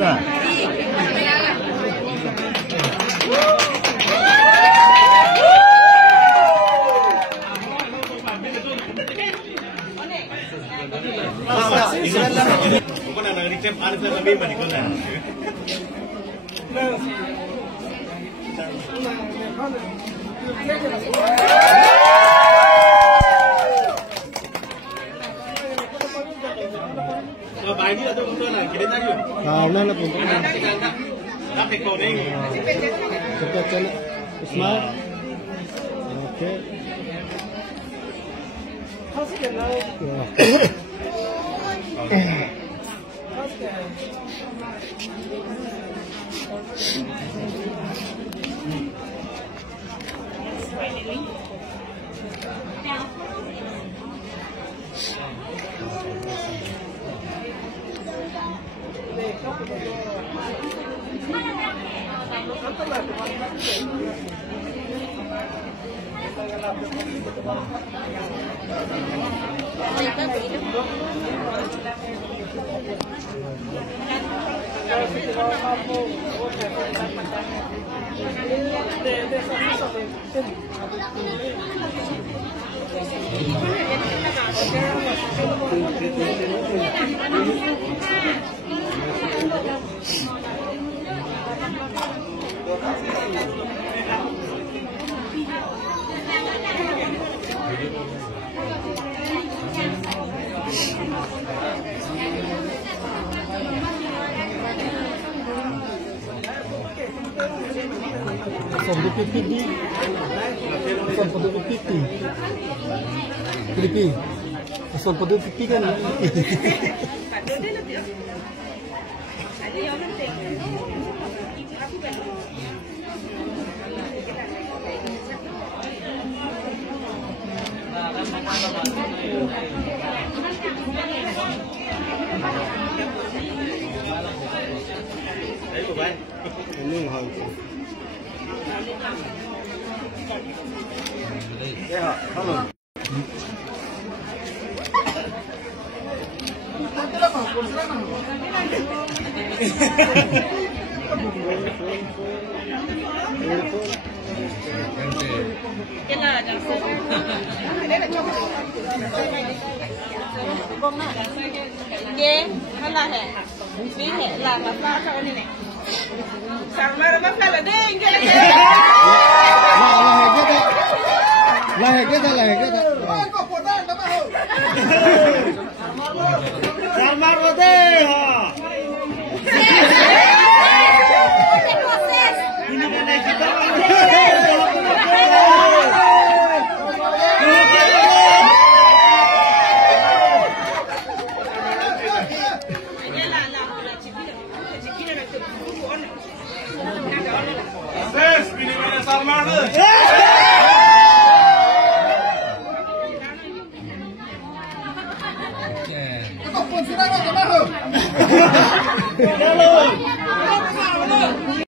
Bisa. Bukan ada yang cep, ada yang lebih banyak kan? Bài đi là tôi không này, cái đến đây rồi. Nó là cũng đã phải cầu đây. Chúng ta chân smart. Okay. Son pipi, son pada pipi, pipi, son pada pipi kan? Ini hal itu. Ya, halo. Ghê, nó là hệ, bí hệ là mà pha cho này này. Sao mà pha là đen cái này. Lah kita. Salmar Rote. Ini mana kita? Ses, ini mana Salmar? Halo.